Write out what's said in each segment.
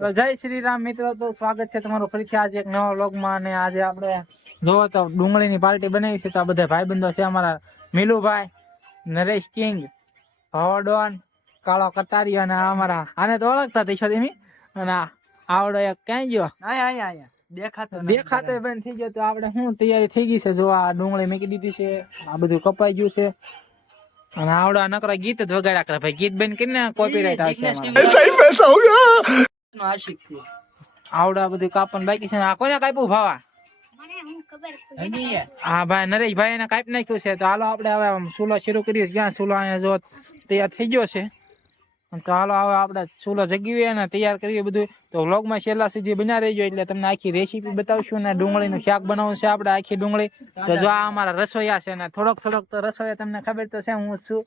તો જય શ્રી રામ મિત્રો તો સ્વાગત છે તમારું ફરીથી આજે એક નવા વ્લોગમાં અને આજે આપણે જોવો તો ડુંગળીની પાર્ટી બનાવી છે તો આ બધા ભાઈબંધો છે અમારા મિલુભાઈ નરેશ કિંગ ભવડોન કાળો કતારી અને અમારા આને તો ઓળખતા થઈ છો તમે? અને આવડો એક ક્યાં ગયો? અહીંયા અહીંયા અહીંયા. દેખાતો દેખાતો બંધ થઈ ગયો. તો આપણે શું તૈયારી થઈ ગઈ છે? જો આ ડુંગળી મૂકી દીધી છે આ બધું કપાઈ ગયું છે. અને આવડા નકરા ગીત જ વગાડ્યા કરે. ભાઈ ગીત બંધ કરીને કોપીરાઈટ આવશે. નો આશિક છે. આવડા બધું કાપવાનું બાકી છે આ કોને કાપ્યું ભાવા? હા ભાઈ નરેશભાઈ એને કાપી નાખ્યું છે. તો હાલો આપણે હવે સુલો શરૂ કરીએ ક્યાં સુલો અહીંયા જો તૈયાર થઈ ગયો છે. તો હાલો હવે આપણે સુલો જગીએ અને તૈયાર કરીએ બધું. તો વ્લોગમાં છેલ્લા સુધી બના રહેજો એટલે તમને આખી રેસીપી બતાવશું ને ડુંગળીનું શાક બનાવવું છે આપણે આખી ડુંગળી. તો જો આ અમારા રસોઈયા છે ને થોડોક થોડોક તો રસોઈયા તમને ખબર તો છે હું છું.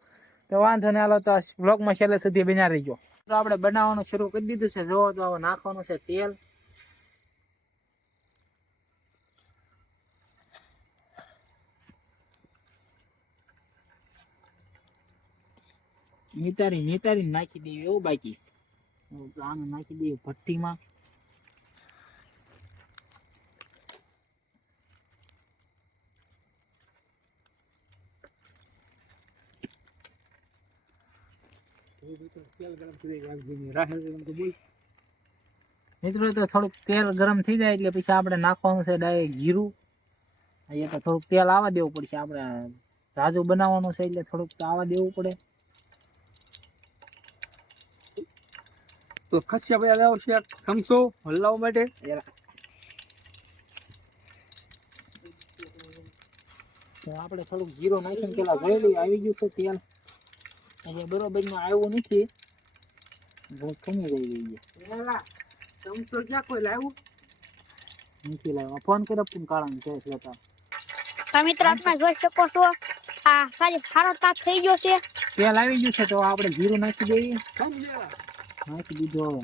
તો વાંધો ને હાલો તો વ્લોગમાં છેલ્લે સુધી બના રહેજો. તો આપણે બનાવવાનું શરૂ કરી દીધું છે. જો તો આવો નાખવાનું છે તેલ. નિતારી નિતારી નાખી દેવી એવું બાકી. આને નાખી દેવી ભઠ્ઠીમાં. મિત્રો તો થોડુંક તેલ ગરમ થઈ જાય એટલે પછી આપણે નાખવાનું છે ડાયરેક્ટ જીરું. અહીંયા તો થોડુંક તેલ આવવા દેવું પડશે. આપણે રાજુ બનાવવાનું છે એટલે થોડુંક તો આવવા દેવું પડે. તો ખસ્યા ભાઈ લાવો છે સમસો હલાવવા માટે. આપણે થોડુંક જીરો નાખીને પેલા જોઈ લઈએ આવી ગયું છે તેલ. અહીંયા બરોબરમાં આવ્યું નથી. ભૂખ કમી રહી ગઈ છે. સમસો ક્યાં કોઈ લાવ્યું? નથી લાવ્યો. ફોન કર્યો પણ કાળા કે છે તો તો મિત્રો તમે જોઈ શકો છો આ સારી સારો તાપ થઈ ગયો છે. તેલ આવી ગયું છે તો આપણે જીરું નાખી દઈએ. નાખી દીધું હવે.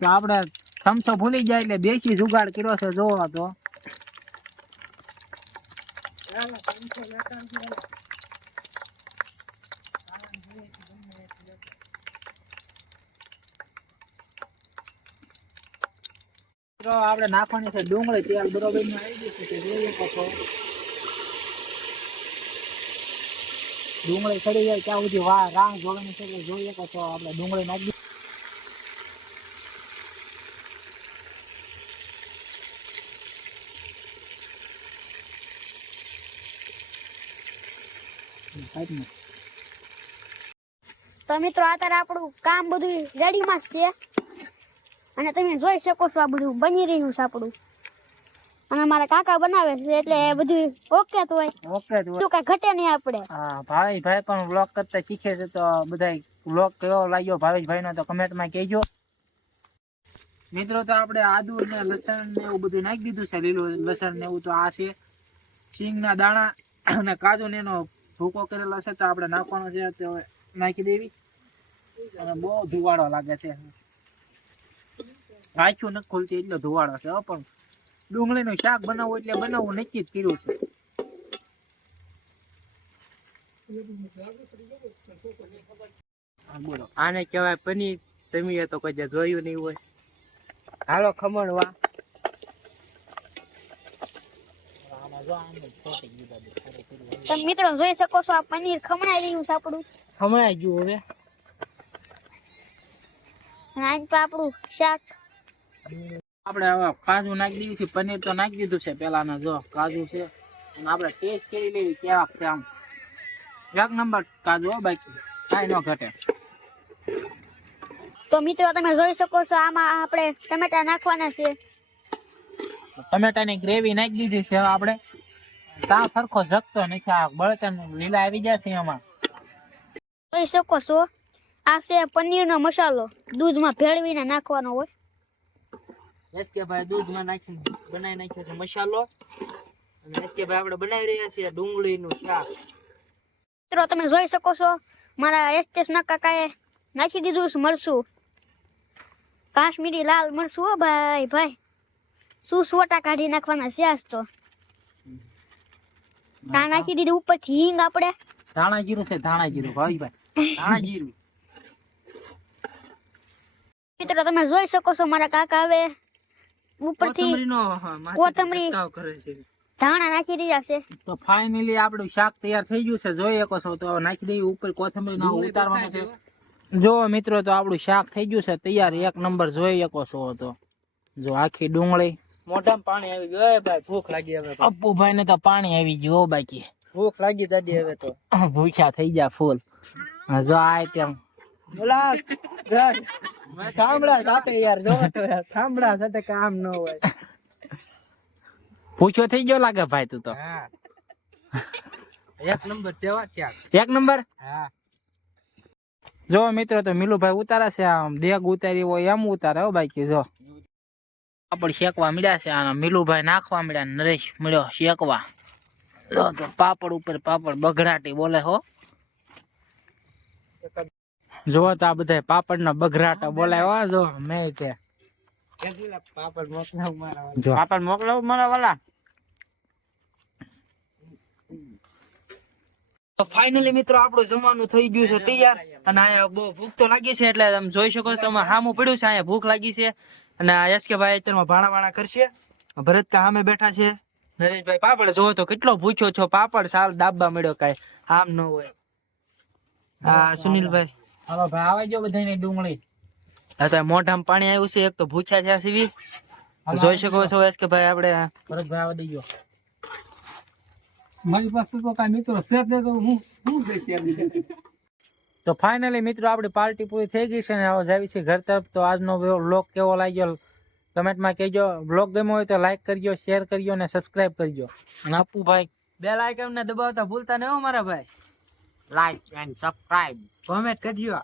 તો આપણે સમસો ભૂલી જાય એટલે દેશી જુગાડ કર્યો છે જોવો તો તો. આપણે નાખવાની છે ડુંગળી તેલ બરોબર આવી ગયું છે જોઈએ શકો ડુંગળી ચડી જાય ત્યાં સુધી રાંગ જોવાની છે જોઈએ તો આપણે ડુંગળી નાખી તો મિત્રો અત્યારે આપણું કામ બધું રેડીમાં છે. અને તમે જોઈ શકો છો આ બધું બની રહ્યું છે આપણું. અને મારા કાકા બનાવે છે એટલે બધું ઓકે તો હોય. ઓકે તો તું કઈ ઘટે નહીં આપણે. હા ભાવેશભાઈ પણ વ્લોગ કરતા શીખે છે તો બધા વ્લોગ કેવો લાગ્યો ભાવેશભાઈ નો તો કમેન્ટમાં કહેજો. મિત્રો તો આપણે આદુ ને લસણ ને એવું બધું નાખી દીધું છે લીલું લસણ ને એવું તો આ છે. સિંગના દાણા અને કાજુ ને એનો ભૂકો કરેલો છે તો આપણે નાખવાનો છે તો નાખી દેવી. અને બહુ ધુવાડો લાગે છે. રાખ્યું નથી ખોલતી એટલો ધુવાડો છે પણ ડુંગળીનું શાક બનાવવું એટલે બનાવવું નક્કી જ કર્યું છે. આને કહેવાય પનીર. તમે તો કોઈ જોયું નહીં હોય. હાલો ખમણવા આમાં જો આમ જ ફોટી ગયું બધું. ખરેખર. તમે મિત્રો જોઈ શકો છો આ પનીર ખમણાઈ રહ્યું છે આપણું. હમણાં ગયું હવે. આજ તો આપણું શાક. આપણે હવે કાજુ નાખી દીધું છે પનીર તો નાખી દીધું છે પેલાના જો કાજુ છે. અને આપણે ટેસ્ટ કરી લેવી કેવા છે આમ. એક નંબર કાજુ હો બાકી. કાંઈ ન ઘટે. તો મિત્રો તમે જોઈ શકો છો આમાં આપણે ટમેટા નાખવાના છે. ટમેટાની ગ્રેવી નાખી દીધી છે આપણે. તા ફરખો જગતો નથી. આ બળતણ લીલા આવી જશે એમાં. જોઈ શકો છો આ છે પનીરનો મસાલો. દૂધમાં ભેળવીને નાખવાનો હોય. એસ કે ભાઈ દૂધમાં નાખી બનાવી નાખ્યો છે મસાલો. અને એસ કે ભાઈ આપણે બનાવી રહ્યા છીએ ડુંગળીનું શાક. મિત્રો તમે જોઈ શકો છો મારા એસટેસ ના કાકાએ નાખી દીધું છે મરસું કાશ્મીરી લાલ મરસું હો ભાઈ ભાઈ. શું સોટા કાઢી નાખવાના છે આજ તો. આ નાખી ઉપર હિંગ આપણે. ધાણા જીરું છે ધાણા જીરું ભાવિકભાઈ ધાણા જીરું મિત્રો તમે જોઈ શકો છો મારા કાકા આવે ઉપરથી કોથમરી. છંટકાવ કરે છે. ધાણા નાખી રહ્યા છે. તો ફાઇનલી આપણું શાક તૈયાર થઈ ગયું છે. જોઈ શકો છો તો નાખી દઈએ ઉપર કોથમરી ના ઉતારવાનું છે. જો મિત્રો તો આપણું શાક થઈ ગયું છે. તૈયાર. એક નંબર જોઈ શકો છો તો. જો આખી ડુંગળી મોઢામાં પાણી આવી ગયું. ભાઈ ભૂખ લાગી હવે તો. અપ્પુભાઈ ને તો પાણી આવી ગયું બાકી. ભૂખ લાગી દાદી હવે તો. ભૂખ્યા થઈ ગયા ફૂલ. જો આય તેમ બોલા સાંભળા સાથે યાર જો તો યાર સાંભળા સાથે કામ ન હોય. ભૂખ્યો થઈ ગયો લાગે ભાઈ તું તો. હા. એક નંબર સેવા ક્યાં એક નંબર? હા. જો મિત્રો તો મિલુભાઈ ઉતારા છે આમ દેગ ઉતારી હોય એમ ઉતારે હો બાકી જો. પાપડ શેકવા મળ્યા છે અને મીલુભાઈ નાખવા મળ્યા નરેશ મળ્યો શેકવા. પાપડ ઉપર પાપડ બઘરાટી બોલે હો. જો તો આ બધા પાપડ ના બઘરાટા બોલાય હો જો મેં કે પાપડ મોકલાવ મારા પાપડ મોકલાવ મારા વાલા. તો ફાઇનલી મિત્રો આપણું જમવાનું થઈ ગયું છે તૈયાર? અને અહીંયા બહુ ભૂખ તો લાગી છે એટલે તમે જોઈ શકો છો તમે હામું પડ્યું છે અહીંયા ભૂખ લાગી છે. અને આ યશ કે ભાઈ અત્યારમાં ભાણા વાણા કરશે. ભરત કા સામે બેઠા છે. નરેશભાઈ પાપડ જોવો તો કેટલો ભૂખ્યો છો પાપડ સાલ દાબવા મળ્યો કાંઈ. આમ ન હોય. હા સુનિલભાઈ. હાલો ભાઈ આવે જો બધાને ડુંગળી. હા તો મોઢામાં પાણી આવ્યું છે એક તો ભૂખ્યા છે સીવી. જોઈ શકો છો યશ કે ભાઈ આપણે. ભરતભાઈ આવે દઈ ગયો. મારી પાસે તો કાંઈ મિત્રો સેફ તો હું શું કહીશ તો ફાઇનલી મિત્રો આપણી પાર્ટી પૂરી થઈ ગઈ છે ને હવે જાવી છે ઘર તરફ. તો આજનો બ્લોગ કેવો લાગ્યો? કમેન્ટમાં કહેજો. બ્લોગ ગમ્યો હોય તો લાઇક કરજો શેર કરજો અને સબસ્ક્રાઈબ કરજો. અને આપું ભાઈ બે લાઇકનને દબાવતા ભૂલતા નહીં હો મારા ભાઈ. લાઇક એન્ડ સબસ્ક્રાઇબ કોમેન્ટ કરજો.